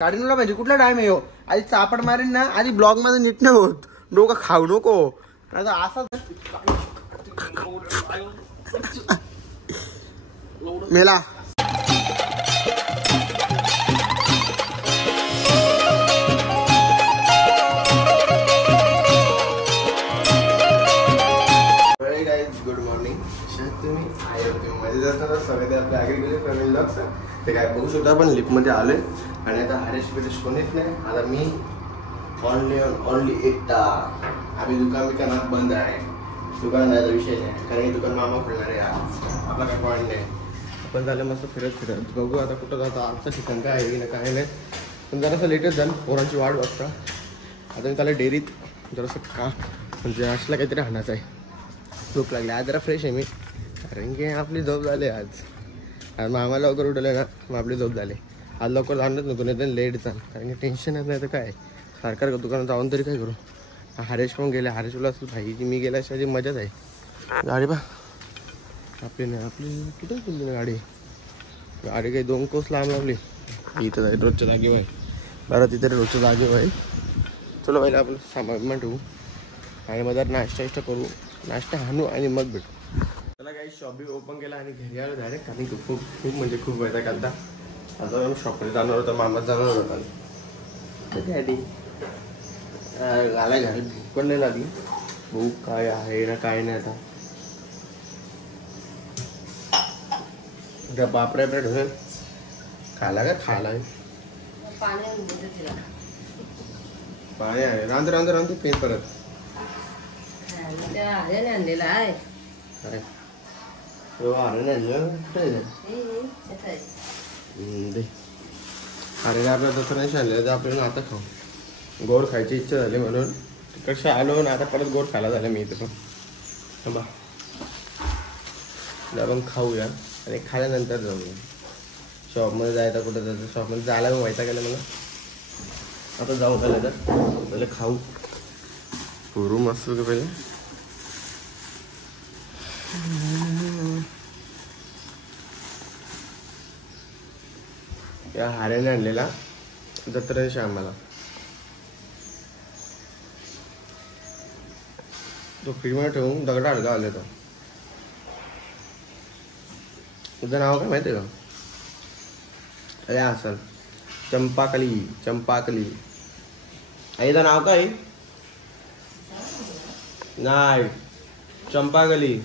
गाडीला पाहिजे कुठला टाइम आहे हो आधी चापड मारीन ना आधी ब्लॉग मध्ये नीट नाही होत डोकं खाऊ नको असा मेला गुड मॉर्निंग तुम्ही मजेत असताना सगळे आपल्या ॲग्रिकल्चर फॅमिली ब्लॉग्स ते काय बघू शकता आपण लिफ्टमध्ये आलोय आणि आता हरेश बिरेश कोणीच नाही आता मी ऑनली एकटा आम्ही दुकान बंद आहे दुकानात जायचा विषय नाही कारण की दुकान मामा खोलणार आहे आज आपला काय पॉईंट नाही आपण झालं मस्त फिरत बघू आता कुठं जातो आमचं ठिकाण काय आहे ना काय नाही पण जरासं लेटच झालं पोरांची वाट बघता आता मी त्याला डेअरीत जरासं का म्हणजे असला काहीतरी हाणाचं आहे झोप लागली आज जरा फ्रेश आहे मी कारण की आपली झोप झाली आज मामा लवकर उठवलं ना मग आपली झोप झाली आज लवकर जाणच नको नाही तर लेट जाण कारण की टेन्शनच नाही तर काय सारखं दुकानात जाऊन तरी काय करू हरेश पण गेले हरेश बोला असेल भाई की मी गेल्या अशी मजाच आहे गाडी बा आपली नाही आपली कुठं गेली गाडी काही 2 कोस लांब लावली इथं जाईल रोजच्या जागेवर आहे बरं तिथे रोजच्या जागेवर आहे चलो पहिला आपण सामान ठेवू आणि मग नाश्ता करू नाश्ता हाणू आणि मग भेटू त्याला काही शॉप ओपन केला आणि घरी आलो डायरेक्ट कारण खूप म्हणजे खूप वेळा काढता आता शॉपमध्ये जाणार होता मामाच जाणार होता त्यासाठी घालाय घाल भूक पण नाही लागली भूक काय आहे ना काय नाही आता बापरे ठेवेल खायला का खायला पाणी आहे रांध पेन परत आणलेला आहे अरे आपल्या तसं नाही आणलं तर आपल्याला आता खाऊ गोड खायची इच्छा झाली म्हणून तिकडच्या आलो ना आता परत गोड खायला झालं मी इथे पण बा आपण खाऊया आणि खाल्यानंतर जाऊया शॉपमध्ये जायचं कुठं जायचं शॉपमध्ये जायला पण व्हायचा गेलं मला आता जाऊ का तर पहिले खाऊ पुरू मस्त होतं पहिले या हाऱ्याने आणलेला जत्रेशी आम्हाला तो फ्रीमध्ये ठेवून दगडा अडगा आले तो तुझं नाव काय माहिती आहे का अरे असल चंपाकली आईचं नाव काय नाही चंपाकली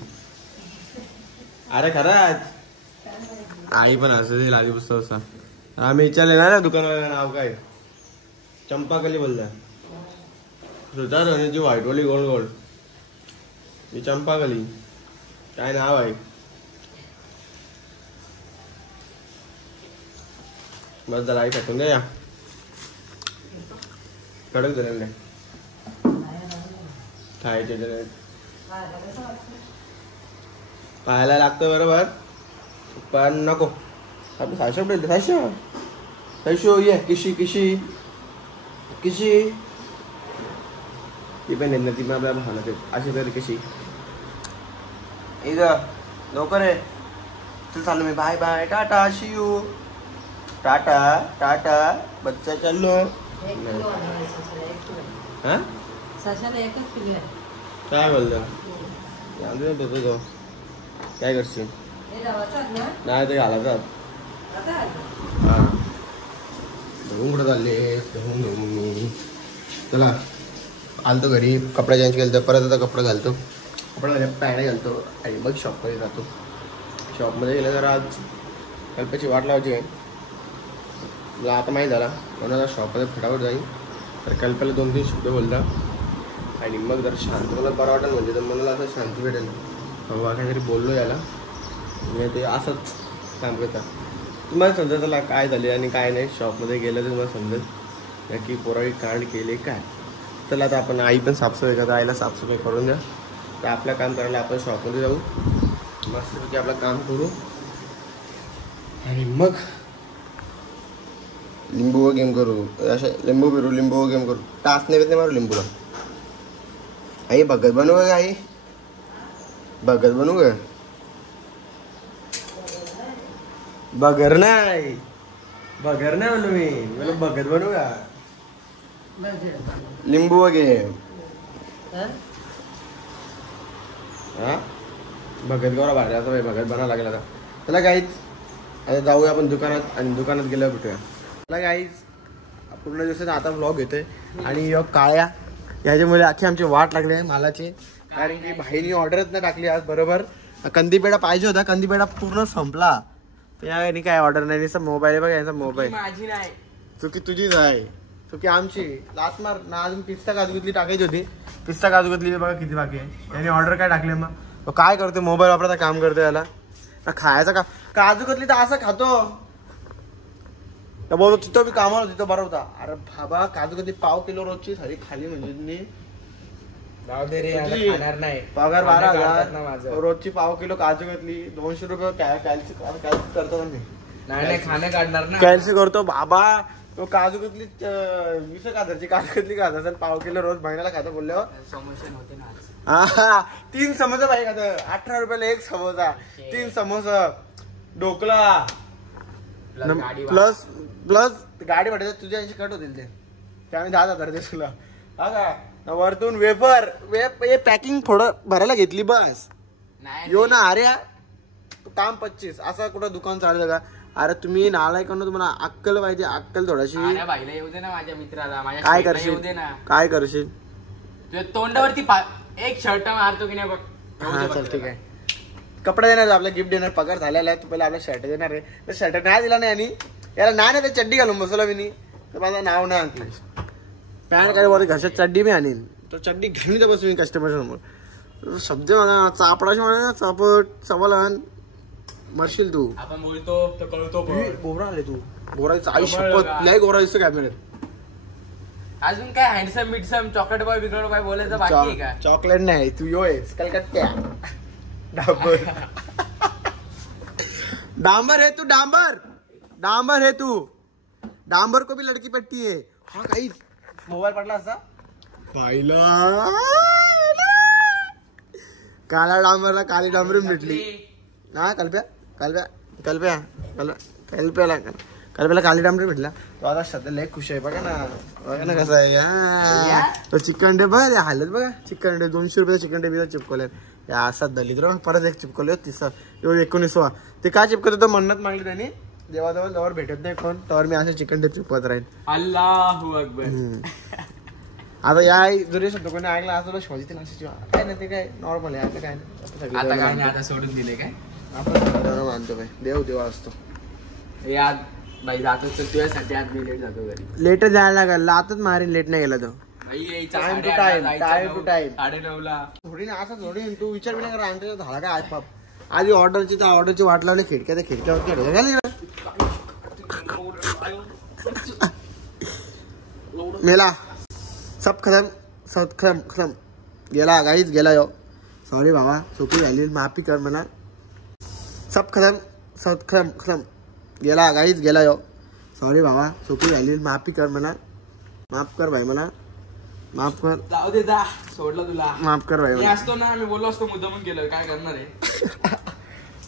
अरे खरंच आई पण असं येईल आधी पुस्तक असा आम्ही विचारले ना दुकानवाल्या नाव काय चंपाकली बोलता सुद्धा जी व्हाईटवाली गोल्ड ही चंपाकली काय नाव आहे बस जरा आई टाकून द्या कडक झालेलं नाही खायचे पाहायला लागतं बरोबर पण नको आपलं 600 ये किशी ती पण येत ती पण आपल्याला भावना अशी तरी कशी इथं लवकर आहे चल चालू मी बाय बाय टाटा शियू टाटा बच्चा चाललो हा काय बोलतो काय करशील नाही ते घालायचं हा बघून कुठं चालले मी चला आलतो घरी कपडा चेंज केला परत आता कपडा घालतो कपडा पॅन्ट घालतो आणि मग शॉपमध्ये जातो शॉपमध्ये गेलं तर आज कल्पाची वाट लावायची आहे मला आता माहीत झाला म्हणून आता शॉपमध्ये फटाफट जाईल तर कल्पाला 2-3 शब्द बोलता आणि मग जर शांत मला बरं वाटेल म्हणजे तर मला असं शांती भेटेल बाबा काहीतरी बोललो याला म्हणजे ते असंच काम करता तुम्हाला समजा त्याला काय झाले आणि काय नाही शॉपमध्ये गेलं तर तुम्हाला समजेल की पोरावी कांड केले काय चला आता आपण आई पण साफसफाई करता आईला साफसफाई करून द्या तर आपलं काम करायला आपण शॉपमध्ये जाऊ मस्तपैकी आपलं काम करू आणि मग लिंबू गेम करू असे लिंबू गेम करू टास्क नाही मारू लिंबूला आई भगत बनू का आई भगत बनू का बगर नाही बगर नाही म्हणलो मी बघत बनवू का लिंबू वगैरे हा भगत गौरा भारी आता भगत बनावं लागेल आता. चला काहीच आता जाऊया आपण दुकानात आणि दुकानात गेल्यावर भेटूया. चला काहीच पूर्ण दिवसाचा आता व्लॉग येतोय आणि काळ्या ह्याच्यामुळे अख्खी आमची वाट लागली आहे मालाची, कारण की भाईनी ऑर्डरच नाही टाकली आज. बरोबर कंदीपेढा पाहिजे होता, कंदीपेढा पूर्ण संपला. त्याने काय ऑर्डर नाही, मोबाईल बघा यांचा मोबाईल. माझी नाही चुकी तुझीच आहे, चुकी आमची. लात मार ना. अजून पिस्ता काजूकतली टाकायची होती, पिस्ता काजूकतली बघा किती बाकी आहे. याने ऑर्डर काय टाकले मग तो काय करतो, मोबाईल वापरायचं काम करतो याला. खायचं का काजूकतली तर असं खातो बोलतो. तिथं बी कामाला तिथं बरं होता. अरे बाबा काजूकतली पाव किलो रोजची सारी खाली म्हणजे पगार 12,000 रोजची पाव किलो काजूकतली 200 रुपये कॅल्सी करतो खाणं काढणार ना. कॅल्सी करतो बाबा. तो काजूकतली 20,000ची काजूकतली खात असेल, पाव किलो रोज महिन्याला खातो बोलल्यावर. समोसे होते ना. हा 3 समोसा पाहिजे खात. 18 रुपयाला 1 समोसा, 3 समोसा, ढोकला प्लस गाडी वाटायचं तुझ्या यांची कट होतील ते. त्यामुळे 10,000 दे तुला. हा का वरतून वेफर पॅकिंग थोडं भरायला घेतली बस. यो ना अरे काम 25 असं कुठं दुकान चाललं का. अरे तुम्ही नालायक ना, तुम्हाला अक्कल पाहिजे, अक्कल थोडीशी. बाईला येऊ दे ना, माझ्या मित्राला काय करशील, काय करशील तुझ्या तोंडावरती एक शर्ट मारतो की नाही बघ. हा चल ठीक आहे. कपडा देणार आपला, गिफ्ट देणार, पगार झालेला आहे. तू पहिला आपला शर्ट देणार आहे. तर शर्ट नाही दिला नाही आणि याला नाही ते चड्डी घालून बसवला मी. तर माझं नाव नाही आणलं. पॅन्ट काय बोलतो घरच्यात चड्डी मी आणीन. तो चड्डी घेऊन तर बसू मी कस्टमर समोर. शब्द माझा चापडाशी म्हणा, चापट चवलन मरशील तू. आपण बोलतो तर कळतो. गोरा आले तू, गोराचं आई शपथ लय गोरा दिसतो कॅमेऱ्यात. अजून काय हँडसम बिटसम चॉकलेट बॉय बिकलेट बॉय बोलायचं बाकी आहे का. चॉकलेट नाही तू यो आहेस कलकत्त्या. डांबर डांबर है तू, डांबर डांबर है तू. डांबर को भी लड़की पट्टी है. हा काही मोबाईल पडला असता पाहिलं. काला डांबरला काली डांबरी भेटली ना. कल्प्याला काली डांबरी भेटला. तो आता सध्या लय खुश आहे. बघा ना कसं आहे. तो चिकन डे बघा हालत बघा. चिकन डे 200 रुपयाचा चिकन डे बिजा चिपकवले. असा दलिद्र परत एक चिपकवले. 19वा ते काय चिपकत होतं, मन्नत मागली त्यांनी देवाजवळ. जवळ भेटत नाही कोण तर मी असं चिकन डे चिपकत राहीन. अल्लाहू अकबर. आता या जरी शब्द कोणी ऐकला असं शोधित नाशिक काय नाही. ते काय नॉर्मल आहे. काय आता काय नाही, आता सोडून दिले काय आपण मानतो भाई. देव असतो. याद बाई जातो तुझ्यासाठी. आज मी लेट जातो घरी. लेट जायला लागला आताच मारीन. लेट नाही गेला तो. टाइम टू टाइम 9:30 थोडी ना असं थोडी. तू विचार नाही करा आमच्या झाला काय आज पाप. आधी ऑर्डरची वाट लावली. खिडक्या त्या खिडक्यावर मेला. सब खतम गेला काहीच गेला. यो सॉरी बाबा, चुकी झाली, माफी कर मला. सब खतम गेला काहीच गेला. यो सॉरी बाबा, चुकी झाली, माफी कर मला. माफ कर भाई, मला माफ कर. जाऊ दे जा, सोडलं तुला. माफ कर भाई. मी असतो ना, मी बोललो असतो मुद्दामून केलं. काय करणार आहे.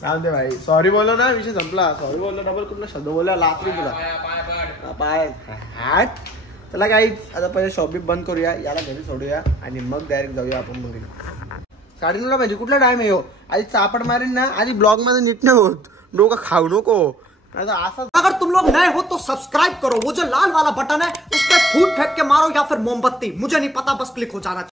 राम दे भाई. सॉरी बोललो ना, विषय संपला. सॉरी बोललो डबल कुठला शब्द बोलला लातली तुला पाय हात. चला काही आता पहिले शॉप बंद करूया, याला घरी सोडूया आणि मग डायरेक्ट जाऊया आपण मुलीला. 9:30 पाहिजे. कुठला टाइम आहे हो. आधी चापड मारीन ना, आधी ब्लॉग मध्ये नीट नाही होत. डोकं खाऊ नको. अगर तुम लोग नए हो तो सब्सक्राइब करो. वो जो लाल वाला बटन है उस पर फूट फेंक के मारो या फिर मोमबत्ती, मुझे नहीं पता, बस क्लिक हो जाना चाहिए.